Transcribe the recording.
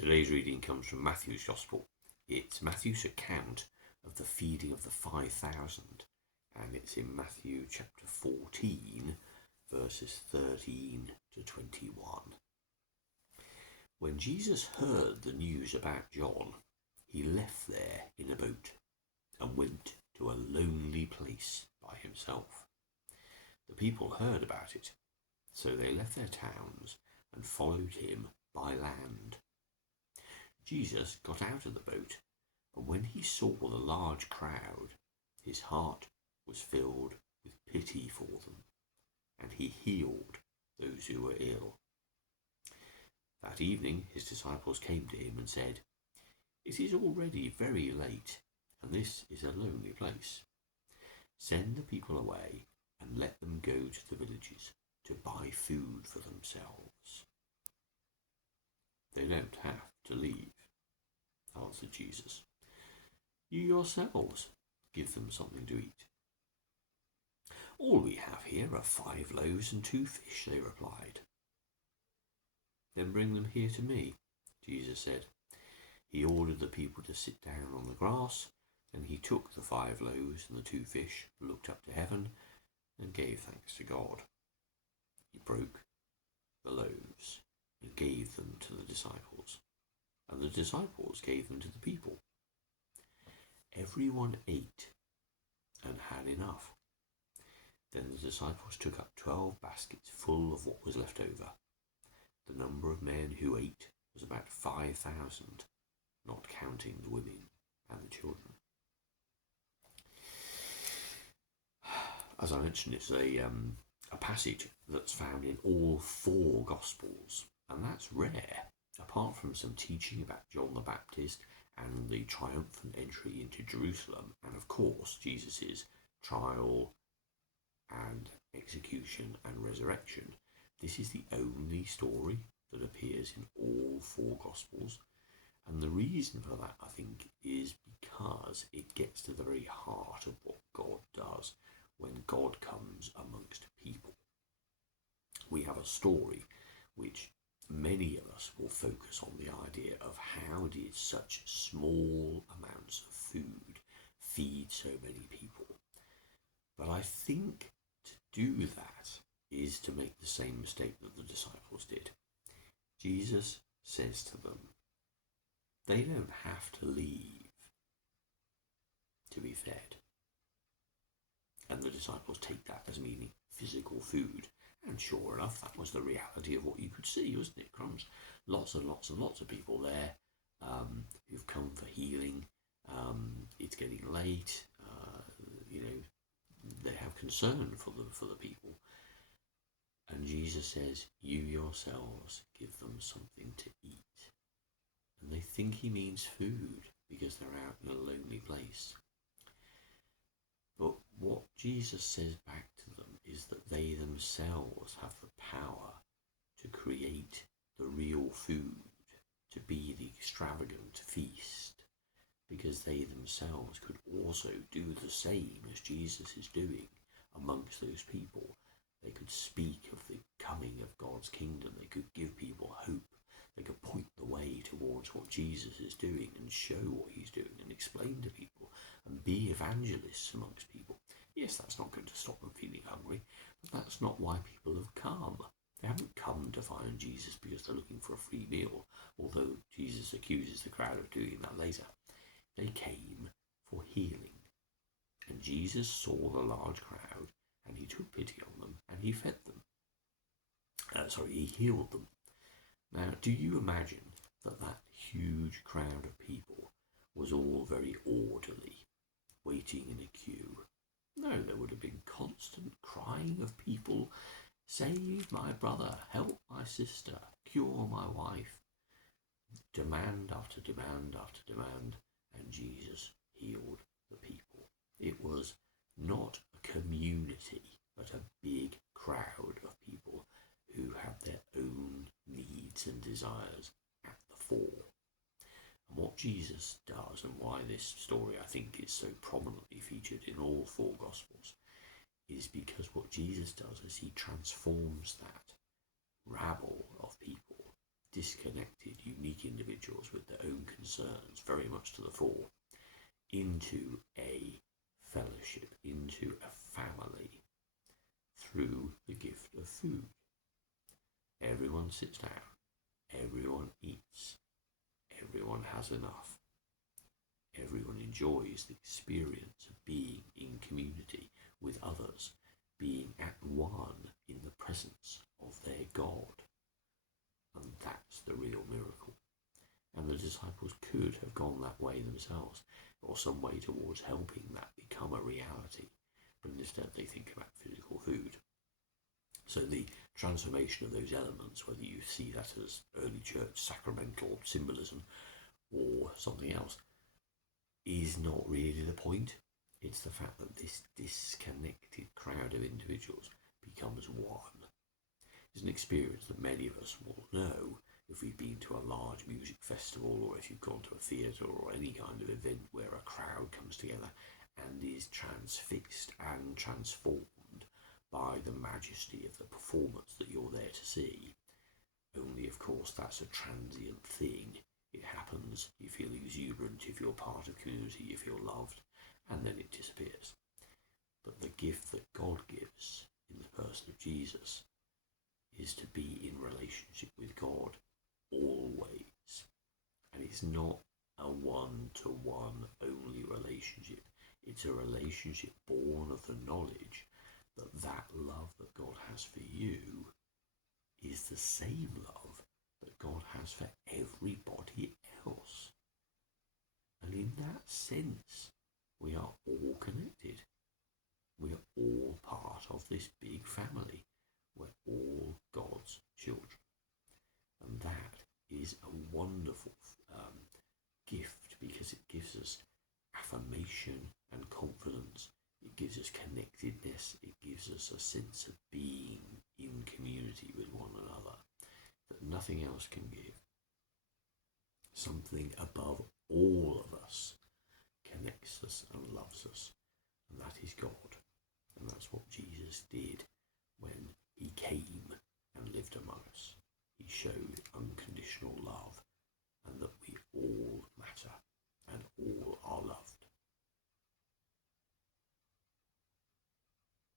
Today's reading comes from Matthew's Gospel. It's Matthew's account of the feeding of the 5,000, and it's in Matthew chapter 14, verses 13 to 21. When Jesus heard the news about John, he left there in a boat and went to a lonely place by himself. The people heard about it, so they left their towns and followed him by land. Jesus got out of the boat, and when he saw the large crowd, his heart was filled with pity for them, and he healed those who were ill. That evening his disciples came to him and said, "It is already very late, and this is a lonely place. Send the people away and let them go to the villages to buy food for themselves." "They don't have to leave," answered Jesus. "You yourselves give them something to eat." "All we have here are 5 loaves and 2 fish," they replied. "Then bring them here to me," Jesus said. He ordered the people to sit down on the grass, and he took the 5 loaves and the 2 fish, looked up to heaven, and gave thanks to God. He broke the loaves and gave them to the disciples, and the disciples gave them to the people. Everyone ate and had enough. Then the disciples took up 12 baskets full of what was left over. The number of men who ate was about 5,000, not counting the women and the children. As I mentioned, it's a passage that's found in all 4 Gospels, and that's rare. Apart from some teaching about John the Baptist and the triumphant entry into Jerusalem, and of course Jesus' trial and execution and resurrection, this is the only story that appears in all 4 Gospels. And the reason for that, I think, is because it gets to the very heart of what God does when God comes amongst people. We have a story which many of us will focus on the idea of how did such small amounts of food feed so many people. But I think to do that is to make the same mistake that the disciples did. Jesus says to them, they don't have to leave to be fed. And the disciples take that as meaning physical food. And sure enough, that was the reality of what you could see, wasn't it? Crumbs, lots and lots and lots of people there who've come for healing. It's getting late. They have concern for the people. And Jesus says, "You yourselves give them something to eat." And they think he means food because they're out in a lonely place. But what Jesus says back to them is that they themselves have the power to create the real food, to be the extravagant feast, because they themselves could also do the same as Jesus is doing amongst those people. They could speak of the coming of God's kingdom. They could give people hope. They could point the way towards what Jesus is doing and show what he's doing and explain to people and be evangelists amongst people. Yes, that's not going to stop them feeling hungry, but that's not why people have come. They haven't come to find Jesus because they're looking for a free meal, although Jesus accuses the crowd of doing that later. They came for healing. And Jesus saw the large crowd and he took pity on them and he fed them. He healed them. Now, do you imagine that huge crowd of people was all very orderly, waiting in a queue? No, there would have been constant crying of people, "Save my brother, help my sister, cure my wife." Demand after demand after demand, and Jesus healed the people. It was not a community, but a big crowd of people who had their own needs and desires at the fore. And what Jesus does, and why this story I think is so prominently featured in all 4 Gospels, is because what Jesus does is he transforms that rabble of people, disconnected, unique individuals with their own concerns very much to the fore, into a fellowship, into a family, through the gift of food. Everyone sits down, everyone eats, everyone has enough. Everyone enjoys the experience of being in community with others, being at one in the presence of their God. And that's the real miracle. And the disciples could have gone that way themselves, or some way towards helping that become a reality, but instead they think about physical food. So the transformation of those elements, whether you see that as early church sacramental symbolism or something else, is not really the point. It's the fact that this disconnected crowd of individuals becomes one. It's an experience that many of us will know if we've been to a large music festival, or if you've gone to a theatre or any kind of event where a crowd comes together and is transfixed and transformed by the majesty of the performance that you're there to see. Only, of course, that's a transient thing. It happens, you feel exuberant, you feel part of community, you feel loved, and then it disappears. But the gift that God gives in the person of Jesus is to be in relationship with God always. And it's not a one-to-one only relationship. It's a relationship born of the knowledge that that love that God has for you is the same love that God has for everybody else. And in that sense, we are all connected. We are all part of this big family. We're all God's children. And that is a wonderful gift, because it gives us affirmation and confidence. It gives us connectedness. It gives us a sense of being in community with one another that nothing else can give. Something above all of us connects us and loves us, and that is God. And that's what Jesus did when he came and lived among us. He showed